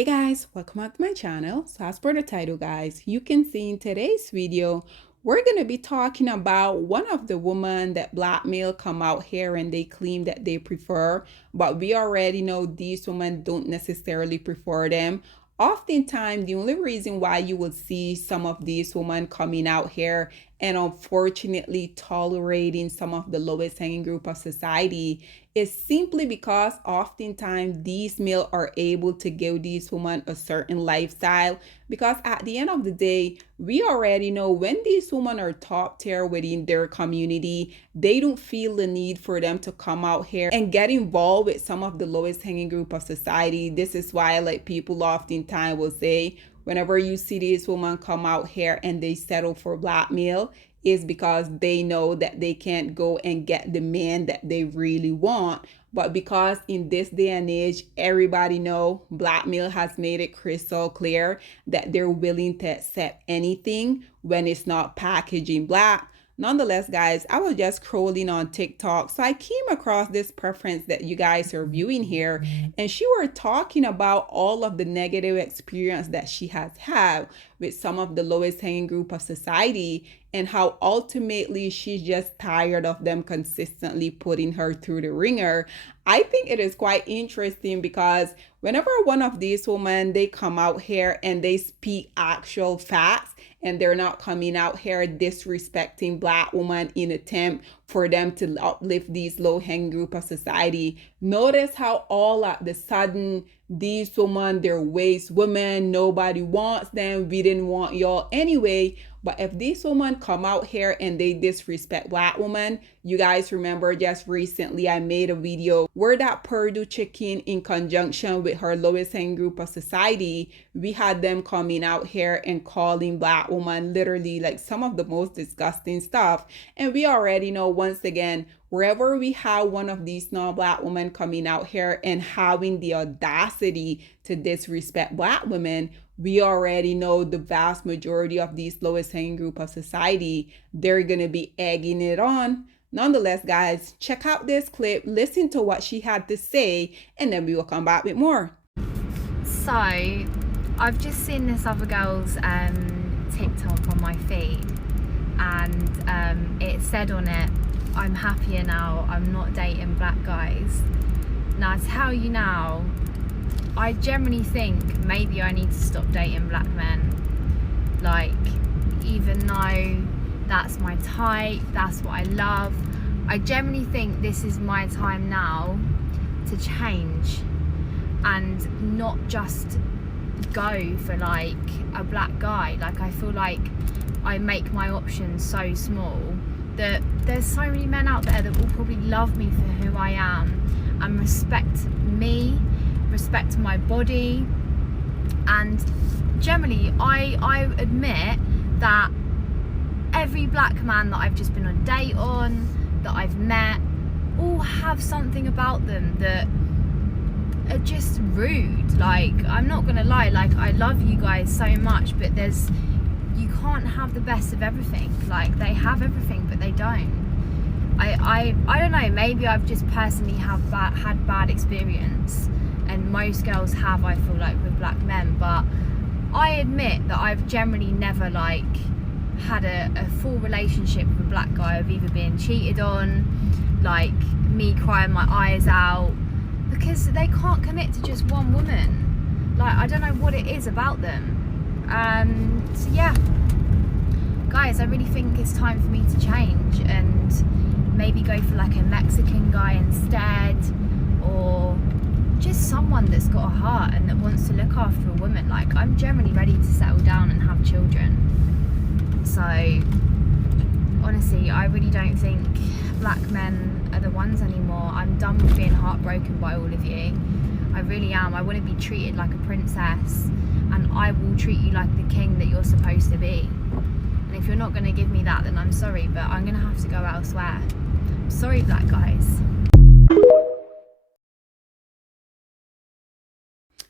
Hey guys, welcome back to my channel. So as per the title guys, you can see in today's video, we're going to be talking about one of the women that blackmail come out here and they claim that they prefer, but we already know these women don't necessarily prefer them. Oftentimes, the only reason why you will see some of these women coming out here and unfortunately tolerating some of the lowest hanging group of society is simply because oftentimes these male are able to give these women a certain lifestyle, because at the end of the day we already know when these women are top tier within their community, they don't feel the need for them to come out here and get involved with some of the lowest hanging group of society. This is why like people oftentimes will say whenever you see these women come out here and they settle for blackmail, is because they know that they can't go and get the man that they really want. But because in this day and age, everybody know blackmail has made it crystal clear that they're willing to accept anything when it's not packaging black. Nonetheless, guys, I was just scrolling on TikTok, so I came across this preference that you guys are viewing here, and she were talking about all of the negative experience that she has had with some of the lowest hanging group of society, and how ultimately she's just tired of them consistently putting her through the ringer. I think it is quite interesting because whenever one of these women they come out here and they speak actual facts, and they're not coming out here disrespecting black women in attempt for them to uplift these low-hanging group of society. Notice how all of the sudden these women, they're waste women, nobody wants them, we didn't want y'all anyway. But if these women come out here and they disrespect black women, you guys remember just recently I made a video where that Purdue chicken in conjunction with her lowest hanging group of society, we had them coming out here and calling black women literally like some of the most disgusting stuff. And we already know once again, wherever we have one of these non-black women coming out here and having the audacity to disrespect black women, we already know the vast majority of these lowest hanging group of society, they're going to be egging it on. Nonetheless, guys, check out this clip, listen to what she had to say, and then we will come back with more. So, I've just seen this other girl's TikTok on my feed, and it said on it, "I'm happier now, I'm not dating black guys." Now, I tell you now, I generally think maybe I need to stop dating black men. Like, even though that's my type, that's what I love, I generally think this is my time now to change and not just go for like a black guy. Like, I feel like I make my options so small that there's so many men out there that will probably love me for who I am and respect me, respect my body. And generally I admit that every black man that I've just been on a date on, that I've met, all have something about them that are just rude. Like, I'm not gonna lie, like, I love you guys so much, but you can't have the best of everything. Like, they have everything but they don't. I don't know, maybe I've just personally had bad experience, and most girls have, I feel like, with black men. But I admit that I've generally never like had a full relationship with a black guy of either being cheated on, like me crying my eyes out, because they can't commit to just one woman. Like, I don't know what it is about them. So yeah, guys, I really think it's time for me to change and maybe go for like a Mexican guy instead, or just someone that's got a heart and that wants to look after a woman. Like, I'm generally ready to settle down and have children. So honestly, I really don't think black men are the ones anymore. I'm done with being heartbroken by all of you. I really am. I want to be treated like a princess, and I will treat you like the king that you're supposed to be. And if you're not going to give me that, then I'm sorry, but I'm going to have to go elsewhere. Sorry, black guys.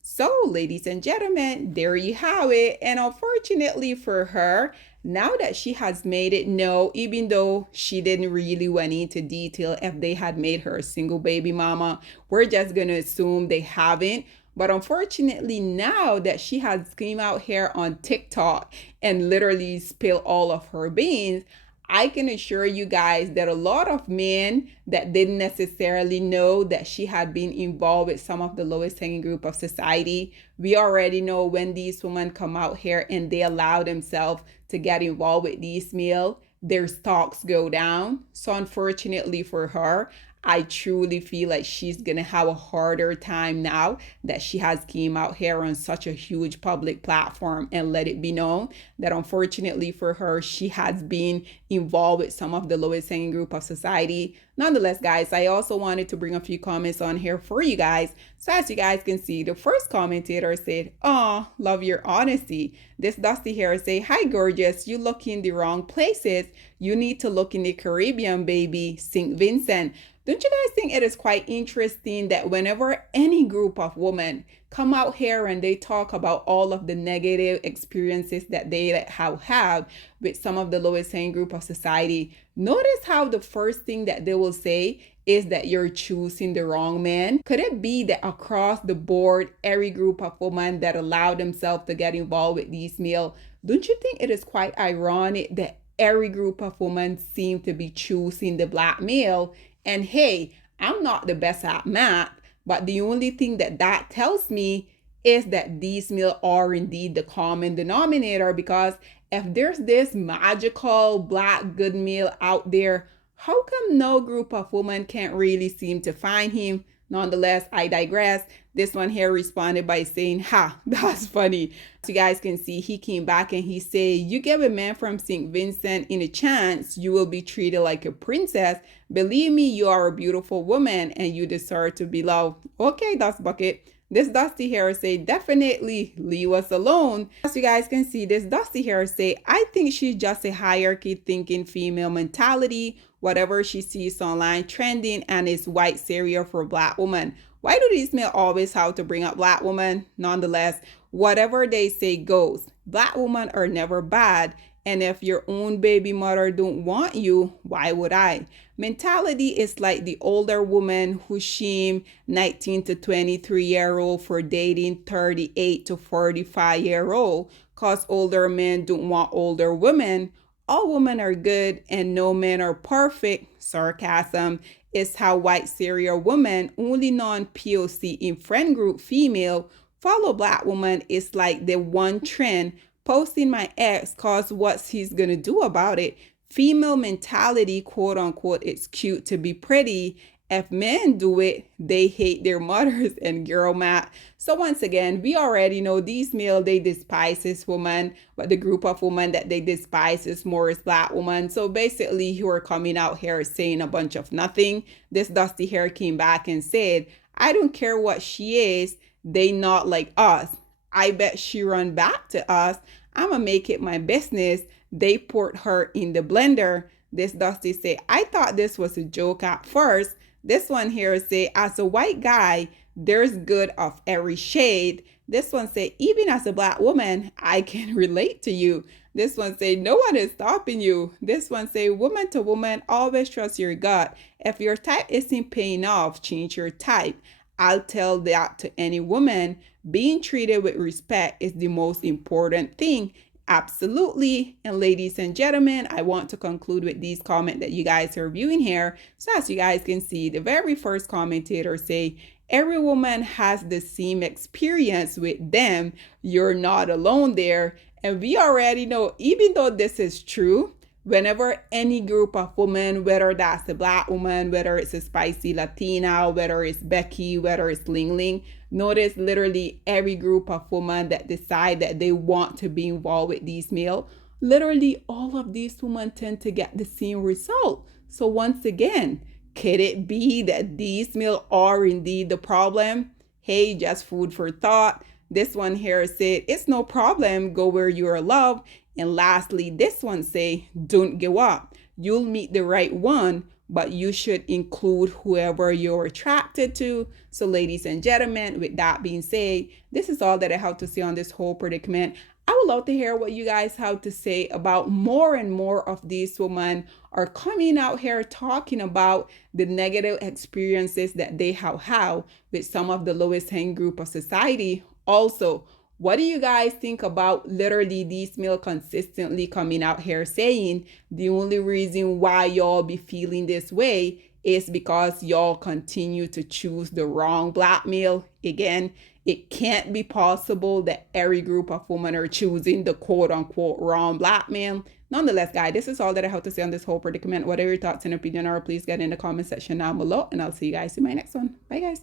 So, ladies and gentlemen, there you have it. And unfortunately for her, now that she has made it known, even though she didn't really went into detail if they had made her a single baby mama, we're just going to assume they haven't. But unfortunately, now that she has came out here on TikTok and literally spill all of her beans, I can assure you guys that a lot of men that didn't necessarily know that she had been involved with some of the lowest hanging group of society, we already know when these women come out here and they allow themselves to get involved with these male, their stocks go down. So unfortunately for her, I truly feel like she's gonna have a harder time now that she has came out here on such a huge public platform and let it be known that unfortunately for her, she has been involved with some of the lowest hanging group of society. Nonetheless, guys, I also wanted to bring a few comments on here for you guys. So as you guys can see, the first commentator said, "Oh, love your honesty." This Dusty here say, "Hi, gorgeous. You look in the wrong places. You need to look in the Caribbean, baby. St. Vincent." Don't you guys think it is quite interesting that whenever any group of women come out here and they talk about all of the negative experiences that they have had with some of the lowest hanging group of society, notice how the first thing that they will say is that you're choosing the wrong man? Could it be that across the board, every group of women that allow themselves to get involved with these male, don't you think it is quite ironic that every group of women seem to be choosing the black male? And hey, I'm not the best at math, but the only thing that tells me is that these male are indeed the common denominator, because if there's this magical black good male out there, how come no group of women can't really seem to find him? Nonetheless, I digress. This one here responded by saying, "Ha, that's funny." So you guys can see he came back and he said, "You give a man from St. Vincent in a chance, you will be treated like a princess. Believe me, you are a beautiful woman and you deserve to be loved." Okay, that's bucket. This Dusty here say, "Definitely leave us alone." As you guys can see, this Dusty here say, "I think she's just a hierarchy thinking female mentality. Whatever she sees online trending and is white savior for black women." Why do these men always have to bring up black women? Nonetheless, whatever they say goes. Black women are never bad. And if your own baby mother don't want you, why would I? Mentality is like the older woman who shame 19 to 23-year-old for dating 38 to 45-year-old cause older men don't want older women. All women are good and no men are perfect. Sarcasm is how white serial woman, only non-POC in friend group female, follow black woman is like the one trend. Posting my ex cause what's he's gonna do about it. Female mentality, quote unquote, it's cute to be pretty. If men do it, they hate their mothers and girl math. So once again, we already know these male, they despise this woman, but the group of women that they despise is more is black woman. So basically, you are coming out here saying a bunch of nothing. This Dusty hair came back and said, "I don't care what she is, they not like us. I bet she run back to us. I'ma make it my business. They put her in the blender." This Dusty say, "I thought this was a joke at first." This one here say, "As a white guy, there's good of every shade." This one say, "Even as a black woman, I can relate to you." This one say, "No one is stopping you." This one say, "Woman to woman, always trust your gut. If your type isn't paying off, change your type." I'll tell that to any woman. Being treated with respect is the most important thing. Absolutely. And ladies and gentlemen, I want to conclude with these comments that you guys are viewing here. So as you guys can see, the very first commentator say, "Every woman has the same experience with them. You're not alone there." And we already know, even though this is true, whenever any group of women, whether that's a black woman, whether it's a spicy Latina, whether it's Becky, whether it's Ling Ling, notice literally every group of women that decide that they want to be involved with these male, literally all of these women tend to get the same result. So once again, could it be that these male are indeed the problem? Hey, just food for thought. This one here said, "It's no problem, go where you are loved." And lastly, this one say, "Don't give up. You'll meet the right one, but you should include whoever you're attracted to." So ladies and gentlemen, with that being said, this is all that I have to say on this whole predicament. I I would love to hear what you guys have to say about more and more of these women are coming out here talking about the negative experiences that they have had with some of the lowest hanging group of society. Also, what do you guys think about literally these male consistently coming out here saying the only reason why y'all be feeling this way is because y'all continue to choose the wrong black male? Again, it can't be possible that every group of women are choosing the quote unquote wrong black man. Nonetheless, guys, this is all that I have to say on this whole predicament. Whatever your thoughts and opinion are, please get in the comment section down below, and I'll see you guys in my next one. Bye, guys.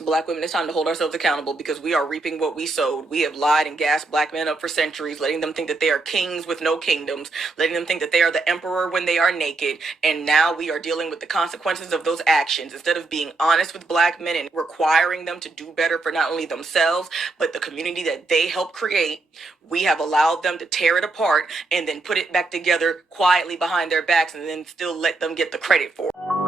Black women, it's time to hold ourselves accountable because we are reaping what we sowed. We have lied and gassed black men up for centuries, letting them think that they are kings with no kingdoms, letting them think that they are the emperor when they are naked. And now we are dealing with the consequences of those actions. Instead of being honest with black men and requiring them to do better for not only themselves, but the community that they helped create, we have allowed them to tear it apart and then put it back together quietly behind their backs and then still let them get the credit for it.